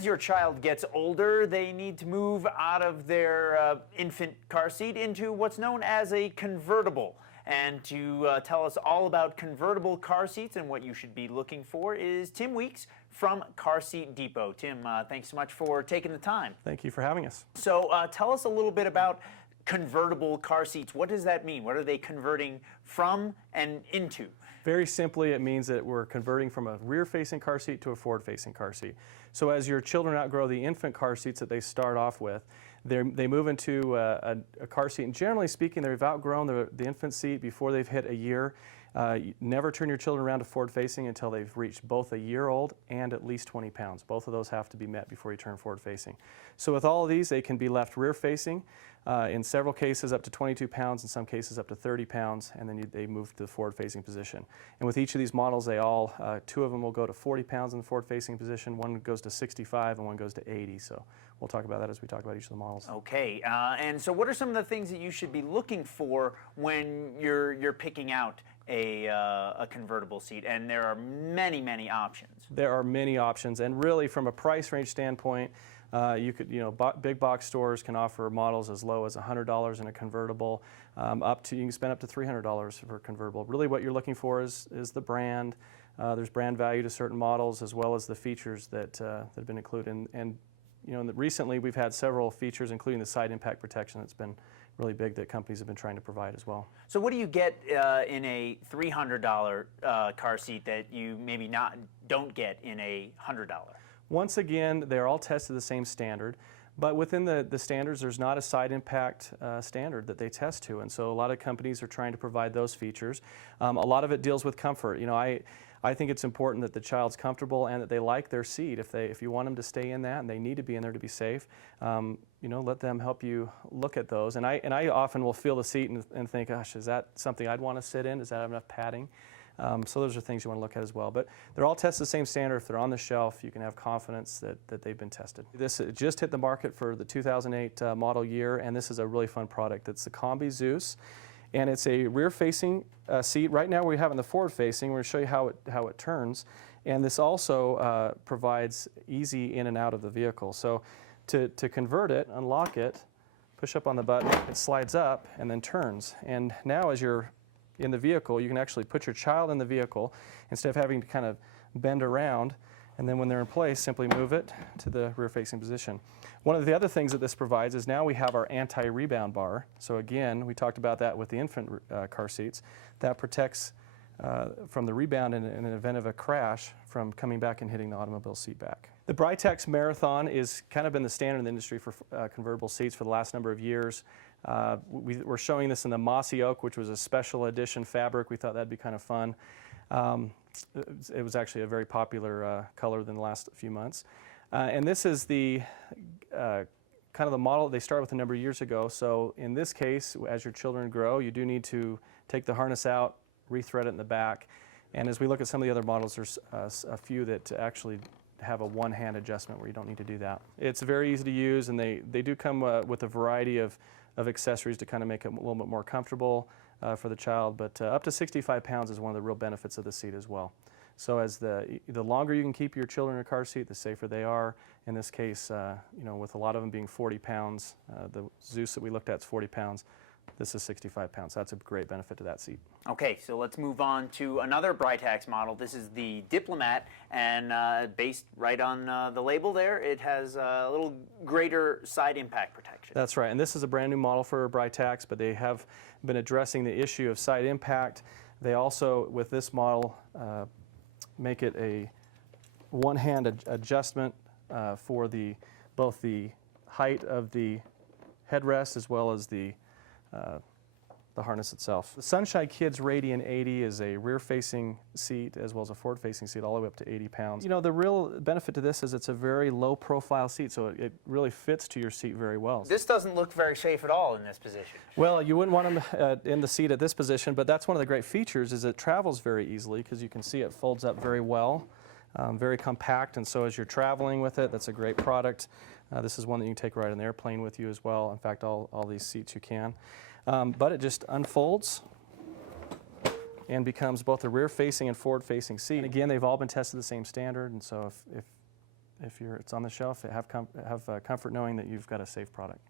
As your child gets older, they need to move out of their infant car seat into what's known as a convertible. And to tell us all about convertible car seats and what you should be looking for is Tim Weeks from Car Seat Depot. Tim, thanks so much for taking the time. Thank you for having us. So tell us a little bit about convertible car seats. What does that mean? What are they converting from and into? Very simply, it means that we're converting from a rear-facing car seat to a forward-facing car seat. So as your children outgrow the infant car seats that they start off with, they move into a car seat, and generally speaking, they've outgrown the infant seat before they've hit a year. Never turn your children around to forward-facing until they've reached both a year old and at least 20 pounds. Both of those have to be met before you turn forward-facing. So with all of these, they can be left rear-facing, in several cases up to 22 pounds, in some cases up to 30 pounds, and then they move to the forward-facing position. And with each of these models, two of them will go to 40 pounds in the forward-facing position, one goes to 65, and one goes to 80. So we'll talk about that as we talk about each of the models. Okay, and so what are some of the things that you should be looking for when you're picking out a convertible seat? And there are many, many options. There are many options, and really from a price range standpoint, big box stores can offer models as low as $100 in a convertible, you can spend up to $300 for a convertible. Really what you're looking for is the brand. There's brand value to certain models as well as the features that have been included. And recently we've had several features, including the side impact protection, that's been really big that companies have been trying to provide as well. So what do you get in a $300 car seat that you maybe don't get in a $100? Once again, they're all tested the same standard, but within the standards, there's not a side impact standard that they test to, and so a lot of companies are trying to provide those features. A lot of it deals with comfort. I think it's important that the child's comfortable and that they like their seat. If you want them to stay in that and they need to be in there to be safe, let them help you look at those. And I often will feel the seat and think, gosh, is that something I'd want to sit in? Does that have enough padding? So those are things you want to look at as well. But they're all tested the same standard. If they're on the shelf, you can have confidence that they've been tested. This just hit the market for the 2008 model year, and this is a really fun product. It's the Combi Zeus, and it's a rear-facing seat. Right now we have it in the forward-facing. We're going to show you how it turns. And this also provides easy in and out of the vehicle. So to convert it, unlock it, push up on the button, it slides up and then turns. And now as you're in the vehicle, you can actually put your child in the vehicle instead of having to kind of bend around, and then when they're in place, simply move it to the rear-facing position. One of the other things that this provides is now we have our anti-rebound bar. So again, we talked about that with the infant car seats. That protects from the rebound in an event of a crash from coming back and hitting the automobile seat back. The Britax Marathon is kind of been the standard in the industry for convertible seats for the last number of years. We're showing this in the mossy oak, which was a special edition fabric. We thought that'd be kind of fun. It was actually a very popular color in the last few months. And this is the kind of the model they started with a number of years ago. So in this case, as your children grow, you do need to take the harness out, rethread it in the back. And as we look at some of the other models, there's a few that actually have a one-hand adjustment where you don't need to do that. It's very easy to use, and they do come with a variety of accessories to kind of make it a little bit more comfortable for the child, but up to 65 pounds is one of the real benefits of the seat as well. So as the longer you can keep your children in a car seat, the safer they are. In this case, with a lot of them being 40 pounds, the Zeus that we looked at is 40 pounds. This is 65 pounds. So that's a great benefit to that seat. Okay, so let's move on to another Britax model. This is the Diplomat, and based right on the label there, it has a little greater side impact protection. That's right, and this is a brand new model for Britax, but they have been addressing the issue of side impact. They also, with this model, make it a one-hand adjustment for both the height of the headrest as well as the harness itself. The Sunshine Kids Radian 80 is a rear-facing seat as well as a forward-facing seat all the way up to 80 pounds. The real benefit to this is it's a very low-profile seat, so it really fits to your seat very well. This doesn't look very safe at all in this position. Well, you wouldn't want them in the seat at this position, but that's one of the great features is it travels very easily because you can see it folds up very well, very compact, and so as you're traveling with it, that's a great product. This is one that you can take right on the airplane with you as well. In fact, all these seats you can. But it just unfolds and becomes both a rear-facing and forward-facing seat. And again, they've all been tested the same standard, and so it's on the shelf, have comfort knowing that you've got a safe product.